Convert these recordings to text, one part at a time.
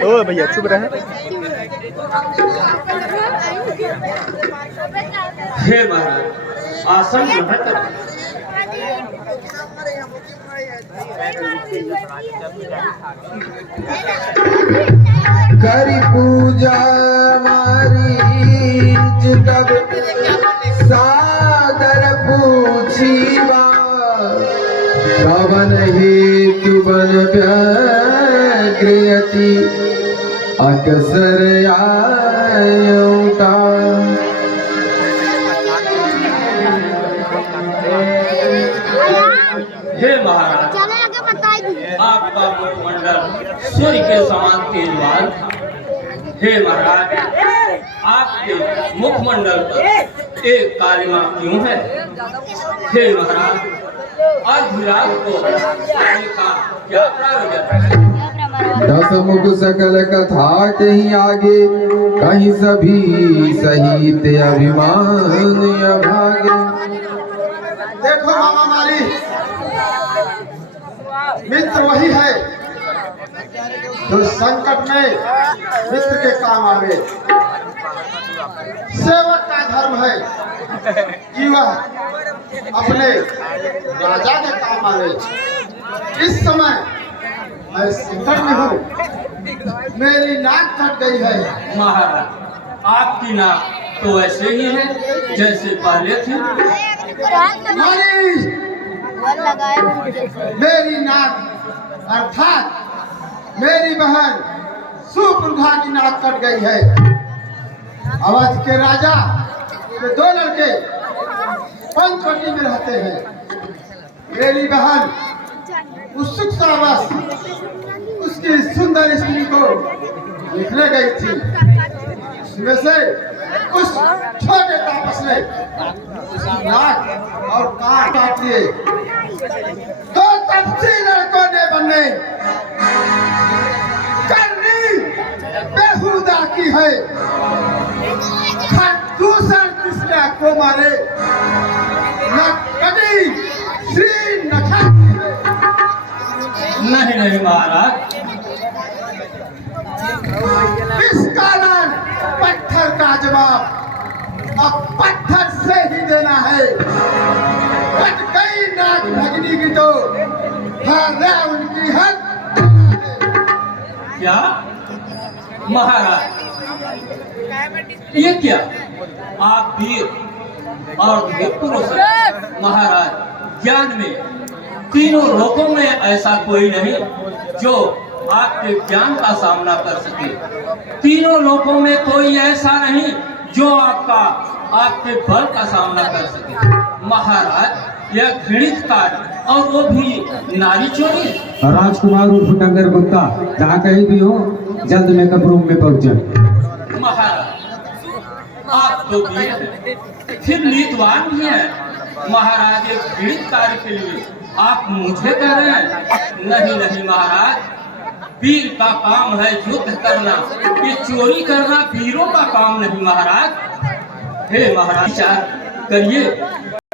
ओ भैया चुप रहे। हे महाराज, आसन ग्रहण करें। करी पूजा मारी तब सादर पूछी कवन हेतु बन व्यग्रयति अकसर आयुटा। हे महाराज, आपका मुखमंडल सूर्य के समान तेजवान था। हे महाराज, आपके मुखमंडल पर एक कालिमा क्यों है? हे महाराज, आज रात को आने का क्या प्रयोजन है? दस मुख सकल कथा कहीं आगे, कहीं सभी सहित अभिमान अभागे। देखो मामा माली, मित्र वही है जो संकट में मित्र के काम आवे। सेवक का धर्म है कि वह अपने राजा के काम आवे। इस समय मैं संकट में हूँ, मेरी नाक कट गई है। महाराज, आपकी नाक तो ऐसे ही है जैसे पहले थी। माली, मेरी नाक अर्थात मेरी बहन सुप्रभा की नाक कट गई है। अवध के राजा के दो लड़के पंचवटी में रहते हैं। मेरी बहन उत्सुकतावश उसकी सुंदर स्त्री को देखने गई थी। उसमें से उस छोटे तापस ने नाक और कान काट लिए। दो तपसी लड़कों ने बनने करनी बेहुदा की है। दूसर किसने को मारे न कभी श्री नखा। नहीं नहीं महाराज, इस कारण पत्थर का जवाब अब पत्थर से ही देना है। कट गई नाक भगनी की तो उनकी हद। क्या महाराज, ये क्या? आप वीर और वीर पुरुष हैं। महाराज, ज्ञान में तीनों लोकों में ऐसा कोई नहीं जो आपके ज्ञान का सामना कर सके। तीनों लोकों में कोई ऐसा नहीं जो आपके बल का सामना कर सके। महाराज, यह घृणित कार्य, और वो भी नारी चोरी। राजकुमार उर्फ डंगर गुप्ता, जहाँ कहीं भी हो जल्द मेकअप रूम में पहुंचे। महाराज, आप तो वीर हैं, फिर नीतवान भी हैं। महाराज, एक घृणित कार्य के लिए आप मुझे कह रहे हैं? नहीं नहीं महाराज, वीर का काम है युद्ध करना, ये चोरी करना वीरों का काम नहीं महाराज। हे महाराज, विचार करिए।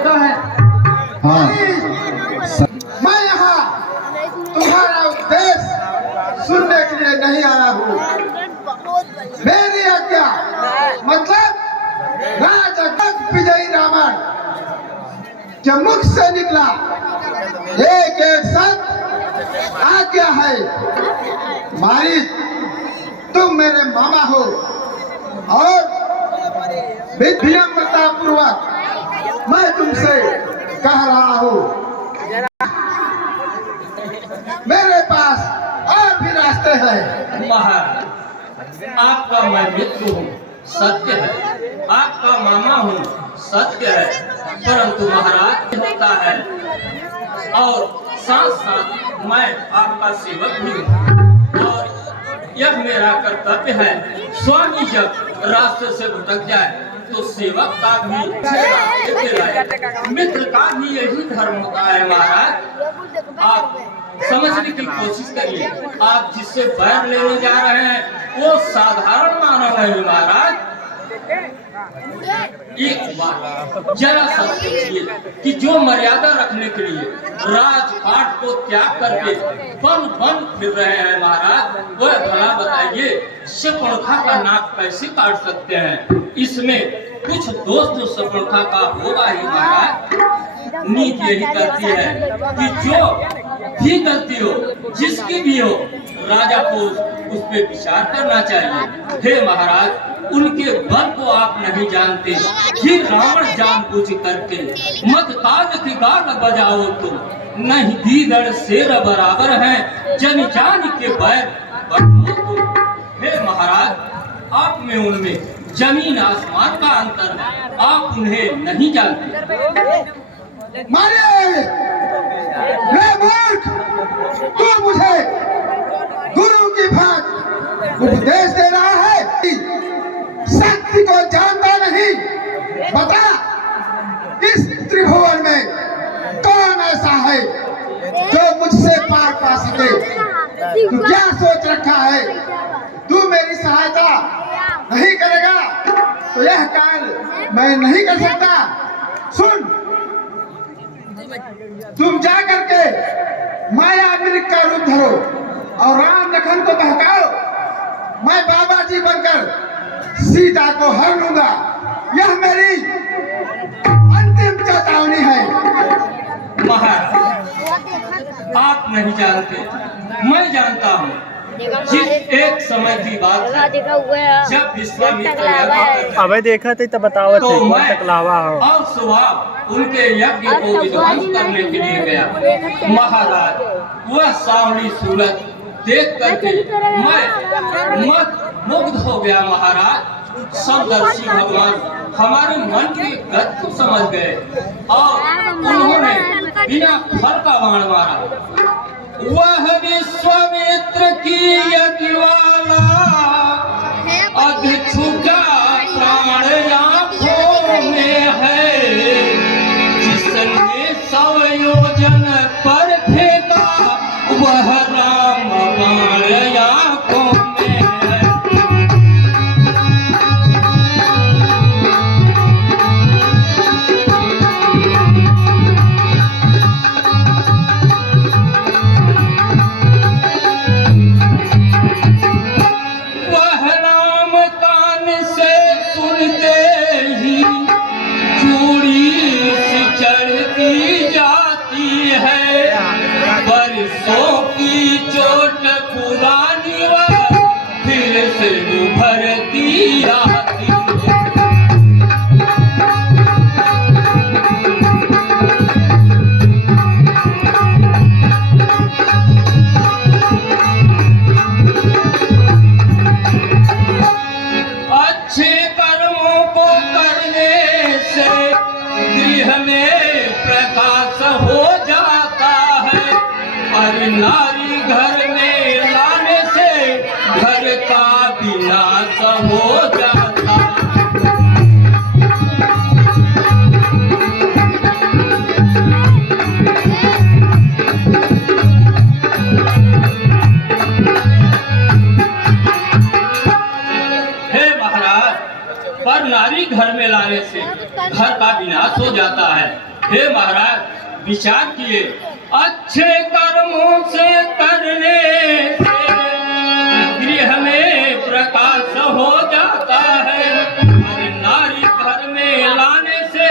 है हाँ, मैं यहाँ तुम्हारा उद्देश्य सुनने के लिए नहीं आया हूँ। मेरी आज्ञा मतलब राजा विजयी रावण के मुख से निकला एक एक शब्द आज्ञा है। मारी, तुम मेरे मामा हो और विनम्रता पूर्वक मैं तुमसे कह रहा हूँ, मेरे पास और भी रास्ते हैं। महाराज, आपका मैं मित्र हूँ, सत्य है। आपका मामा हूँ, सत्य है। परंतु महाराज होता है, और साथ साथ मैं आपका सेवक भी हूँ, और यह मेरा कर्तव्य है। स्वामी जब रास्ते से भटक जाए तो सेवक का भी मित्र का भी यही धर्म होता है। महाराज, आप समझने की कोशिश करिए। आप जिससे बैर लेने जा रहे हैं वो साधारण मानव है महाराज। एक बात जरा समझिए कि जो मर्यादा रखने के लिए राजपाट को त्याग करके वन वन फिर रहे हैं महाराज। वह भला बताइए शकुंतला का नाक कैसे काट सकते हैं? इसमें कुछ दोष तो शकुंतला का होगा ही महाराज। नीति यही कहती है कि जो भी गलती हो, जिसकी भी हो, राजा को उस पे विचार करना चाहिए। हे महाराज, उनके बल को आप नहीं जानते। ये रावण जानबूझ करके मत कान की गान बजाओ तुम, नहीं दीदड़ शेर बराबर हैं, जन जान के बैर बढ़ो तुम। हे महाराज, आप में उनमें जमीन आसमान का अंतर है, आप उन्हें नहीं जानते। मारे मैं मूर्ख, तू मुझे गुरु की भांति उपदेश दे रहा है, शक्ति को जानता नहीं। बता, इस त्रिभुवन में कौन ऐसा है जो मुझसे पार पा सके? तू क्या सोच रखा है? तू मेरी सहायता नहीं करेगा तो यह कार्य मैं नहीं कर सकता। सुन, तुम जा करके माया मृग का रूप धरो और राम लखन को बहकाओ। मैं बाबा जी बनकर सीता को हर लूंगा। यह मेरी अंतिम चेतावनी है। महाराज, आप नहीं जानते, मैं जानता हूँ। जिस एक समय की बात है, जब विश्वामित्र अबे देखा थे तब बताओ तो मैं तकलावा हो और सुबह उनके यज्ञ को विध्वंस करने के लिए गया। महाराज, वह सांवली सूरत देख करके मैं मुग्ध हो गया। महाराज, समदर्शी भगवान हमारे मन की गत को समझ गए और उन्होंने बिना फल का बाण मारा। वह विश्वामित्र की यज्ञवाला अधछुटा प्राण आँखों में है, जिसने 100 योजन पर फेंका वह राम बाण आँखों में है। बरसों की चोट पुरानी फिर से उभरती आती है। अच्छे कर्मों को करने से गृह में प्रकाश हो जाता है, और नारी घर में लाने से घर का विनाश हो जाता है। हे महाराज, पर नारी घर में लाने से घर का विनाश हो जाता है। हे महाराज, विचार किए, अच्छे कर्मों से करने से गृह में प्रकाश हो जाता है, और नारी घर में लाने से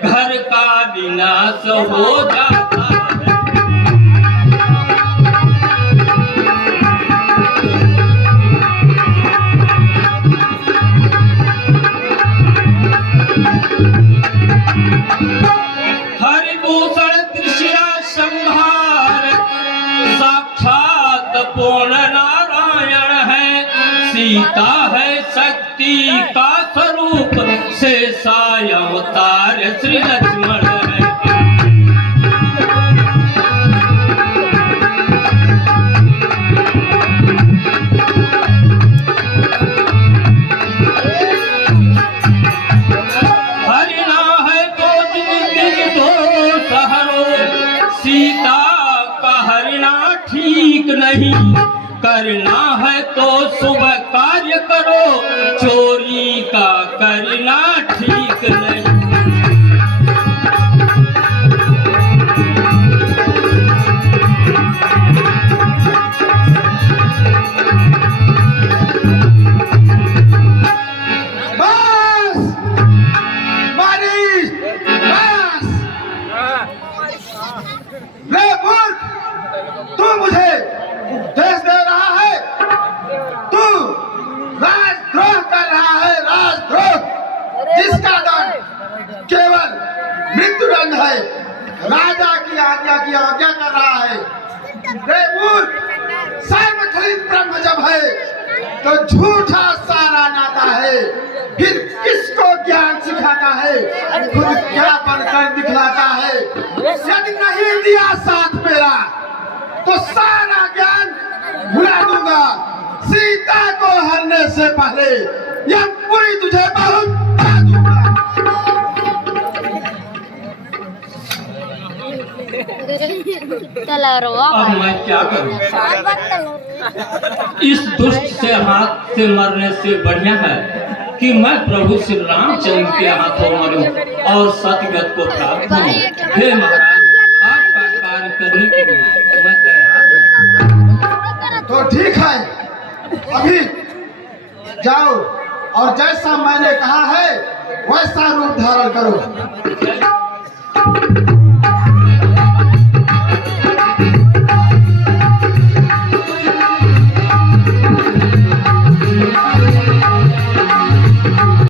घर का विनाश हो जाता है। हरिभूषण त्रिशिरा संहार साक्षात पूर्ण नारायण है, सीता है शक्ति का स्वरूप, शेषाय अवतार श्री लक्ष्मण है। सीता का हरना ठीक नहीं, करना है तो शुभ कार्य करो, चोरी का करना ठीक नहीं। रे मूर्ख, तू मुझे उपदेश दे रहा है, तू राजद्रोह कर रहा है, राजद्रोह जिसका दंड केवल मृत्युदंड है, राजा की आज्ञा की अवज्ञा कर रहा है। रे मूर्ख, सार्वजनिक ब्रह्म जब है तो झूठा सारा नाता है, फिर किसको ज्ञान सिखाता है, खुद क्या बनकर दिखलाता है। यदि नहीं दिया साथ मेरा तो सारा ज्ञान भुला दूंगा। सीता को हरने से पहले यह पूरी तुझे बहुत बता दूंगा। अब मैं क्या करूं? इस दुष्ट से हाथ से मरने से बढ़िया है कि मैं प्रभु श्री रामचंद्र के हाथों मरूं और सतगत को प्राप्त हूं। हे महाराज, आपका कार्य करने के लिए मैं तैयार हूं। तो ठीक है, अभी जाओ और जैसा मैंने कहा है वैसा रूप धारण करो।